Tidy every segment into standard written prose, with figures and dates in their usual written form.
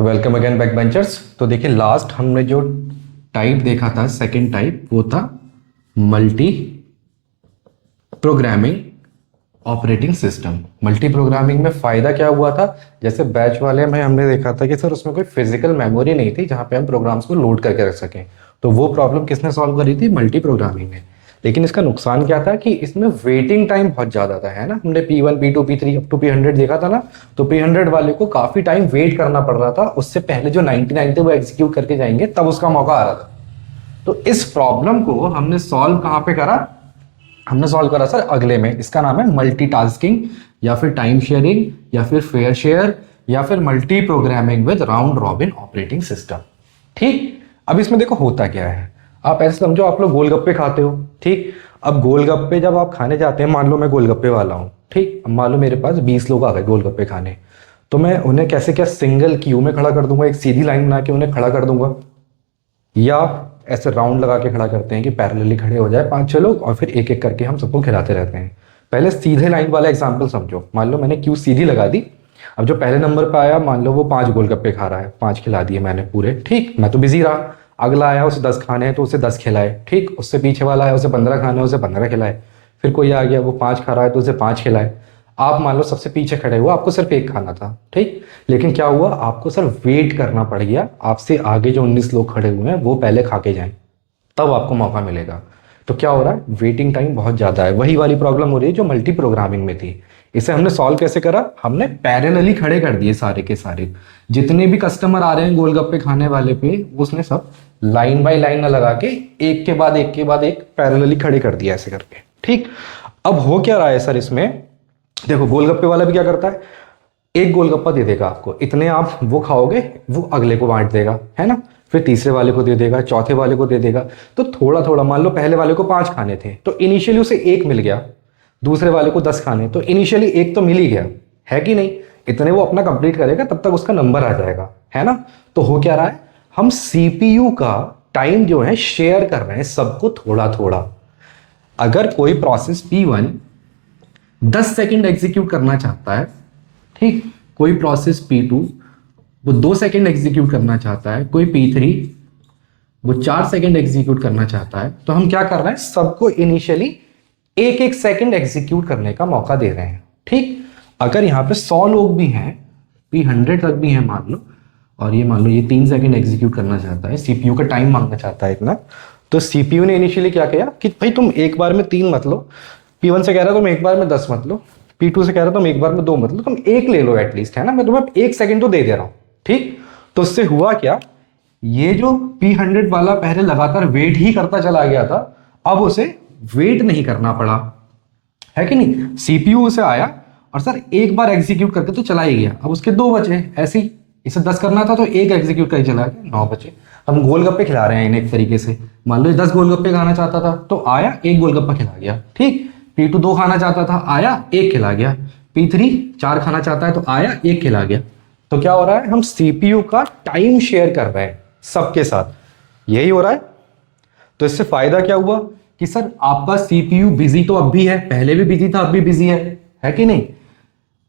Welcome again back benchers. तो देखिए last हमने जो टाइप देखा था, सेकंड टाइप, वो था multi programming operating system. Multi programming में फ़ायदा क्या हुआ था, जैसे बैच वाले में हमने देखा था कि सर उसमें कोई फिजिकल मेमोरी नहीं थी जहाँ पे हम प्रोग्राम्स को लोड करके रख सकें। तो वो प्रॉब्लम किसने सॉल्व करी थी? मल्टी प्रोग्रामिंग ने। लेकिन इसका नुकसान क्या था कि इसमें वेटिंग टाइम बहुत ज़्यादा था, है ना। हमने P1 P2 P3 up to P100 देखा था ना। तो P100 वाले को काफ़ी टाइम वेट करना पड़ रहा था, उससे पहले जो 99 थे वो एग्जीक्यूट करके जाएंगे तब उसका मौका आ रहा था। तो इस प्रॉब्लम को हमने सॉल्व कहाँ पे करा? हमने सॉल्व करा सर अगले में। इसका नाम है मल्टीटास्किंग, या फिर टाइम शेयरिंग, या फिर फेयर शेयर, या फिर multi programming with round robin operating system. ठीक। अब इसमें देखो होता क्या है, आप ऐसे समझो आप लोग गोलगप्पे खाते हो। ठीक। अब गोलगप्पे जब आप खाने जाते हैं, मान लो मैं गोलगप्पे वाला हूँ, ठीक, अब मान लो मेरे पास 20 लोग आ गए गोलगप्पे खाने। तो मैं उन्हें कैसे, क्या सिंगल क्यू में खड़ा कर दूंगा, एक सीधी लाइन बना के उन्हें खड़ा कर दूंगा, या ऐसे राउंड लगा के खड़ा करते हैं कि पैरेलली खड़े हो जाए 5-6 लोग और फिर एक एक करके हम सबको खिलाते रहते हैं। पहले सीधे लाइन वाला एग्जांपल समझो। मान लो मैंने क्यू सीधी लगा दी। अब जो पहले नंबर पे आया, मान लो वो 5 गोलगप्पे खा रहा है, 5 खिला दिए मैंने पूरे। ठीक, मैं तो बिजी रहा। अगला आया, उसे 10 खाने हैं तो उसे 10 खिलाए। ठीक, उससे पीछे वाला आया, उसे 15 खाने हैं, उसे 15 खिलाए। फिर कोई आ गया, वो 5 खा रहा है तो उसे 5 खिलाए। आप मान लो सबसे पीछे खड़े हुए, आपको सिर्फ एक खाना था। ठीक। लेकिन क्या हुआ, आपको सिर्फ वेट करना पड़ गया, आपसे आगे जो 19 लोग खड़े हुए हैं वो पहले खा के जाएं, तब आपको मौका मिलेगा। तो क्या हो रहा है, वेटिंग टाइम बहुत ज़्यादा है। वही वाली प्रॉब्लम हो रही है जो मल्टी प्रोग्रामिंग में थी। इसे हमने सॉल्व कैसे करा? हमने पैरेलली खड़े कर दिए सारे के सारे। जितने भी कस्टमर आ रहे हैं गोलगप्पे खाने वाले पे, उसने सब लाइन बाय लाइन ना लगा के एक के बाद एक के बाद एक पैरेलली खड़े कर दिया ऐसे करके। ठीक। अब हो क्या रहा है सर इसमें, देखो गोलगप्पे वाला भी क्या करता है, एक गोलगप्पा दे देगा आपको, इतने आप वो खाओगे, वो अगले को बांट देगा, है ना। फिर तीसरे वाले को दे देगा, चौथे वाले को दे देगा। तो थोड़ा थोड़ा, मान लो पहले वाले को 5 खाने थे तो इनिशियली उसे एक मिल गया, दूसरे वाले को 10 खाने तो इनिशियली एक तो मिल ही गया, है कि नहीं। इतने वो अपना कंप्लीट करेगा तब तक उसका नंबर आ जाएगा, है ना। तो हो क्या रहा है, हम सीपीयू का टाइम जो है शेयर कर रहे हैं सबको थोड़ा थोड़ा। अगर कोई प्रोसेस P1 10 सेकंड एग्जीक्यूट करना चाहता है, ठीक, कोई प्रोसेस P2 वो 2 सेकंड एग्जीक्यूट करना चाहता है, कोई P3 वो 4 सेकंड एग्जीक्यूट करना चाहता है, तो हम क्या कर रहे हैं, सबको इनिशियली एक एक सेकंड एग्जीक्यूट करने का मौका दे रहे हैं। ठीक। अगर यहाँ पे 100 लोग भी हैं, P100 तक भी हैं मान लो, और ये मान लो ये 3 सेकंड एग्जीक्यूट करना चाहता है, सीपीयू का टाइम मांगना चाहता है इतना, तो सीपीयू ने इनिशियली क्या किया कि भाई तुम एक बार में 3 मत लो, P1 से कह रहा तुम एक बार में 10 मत लो, P2 से कह रहा तुम एक बार में 2 मत लो, तुम एक ले लो एटलीस्ट, है ना, मैं तुम्हें 1 सेकंड तो दे दे रहा हूं। ठीक। तो उससे हुआ क्या, ये जो P100 वाला पहले लगातार वेट ही करता चला गया था, अब उसे वेट नहीं करना पड़ा, है कि नहीं। सीपीयू उसे आया और सर एक बार एग्जीक्यूट करके तो चला ही गया, अब उसके 2 बचे ऐसे ही। इसे 10 करना था तो एक एग्जीक्यूट करके चला गया, 9 बचे। हम गोलगप्पे खिला रहे हैं इन्हें एक तरीके से। मान लो 10 गोलगप्पे खाना चाहता था तो आया, एक गोलगप्पा खिला गया। ठीक। P2 2 खाना चाहता था, आया, एक खिला गया। P3 4 खाना चाहता है तो आया, एक खिला गया। तो क्या हो रहा है, हम सीपीयू का टाइम शेयर कर रहे हैं सबके साथ, यही हो रहा है। तो इससे फायदा क्या हुआ कि सर आपका सीपीयू बिजी तो अब भी है, पहले भी बिजी था, अब भी बिजी है कि नहीं।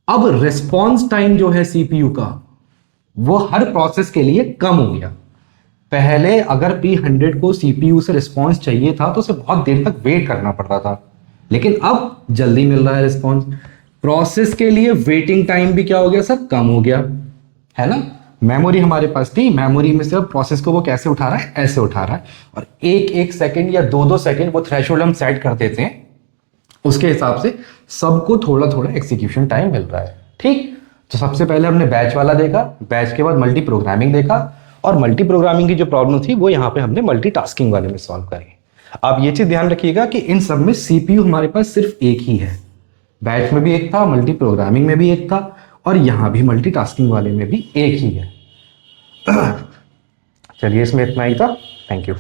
अब रिस्पॉन्स टाइम जो है सीपीयू का, वो हर प्रोसेस के लिए कम हो गया। पहले अगर P100 को सीपीयू से रिस्पॉन्स चाहिए था तो उसे बहुत देर तक वेट करना पड़ता था, लेकिन अब जल्दी मिल रहा है रिस्पॉन्स। प्रोसेस के लिए वेटिंग टाइम भी क्या हो गया सर, कम हो गया, है ना। मेमोरी हमारे पास थी, मेमोरी में से अब प्रोसेस को वो कैसे उठा रहा है, ऐसे उठा रहा है। और एक एक सेकंड या 2-2 सेकंड वो थ्रेशोल्ड हम सेट कर देते हैं, उसके हिसाब से सबको थोड़ा थोड़ा एग्जीक्यूशन टाइम मिल रहा है। ठीक। तो सबसे पहले हमने बैच वाला देखा, बैच के बाद मल्टी प्रोग्रामिंग देखा, और मल्टी प्रोग्रामिंग की जो प्रॉब्लम थी वो यहाँ पे हमने मल्टीटास्किंग वाले में सॉल्व करी। आप ये चीज ध्यान रखिएगा कि इन सब में सीपीयू हमारे पास सिर्फ एक ही है। बैच में भी एक था, मल्टी प्रोग्रामिंग में भी एक था, और यहाँ भी मल्टीटास्किंग वाले में भी एक ही है। चलिए इसमें इतना ही था। Thank you.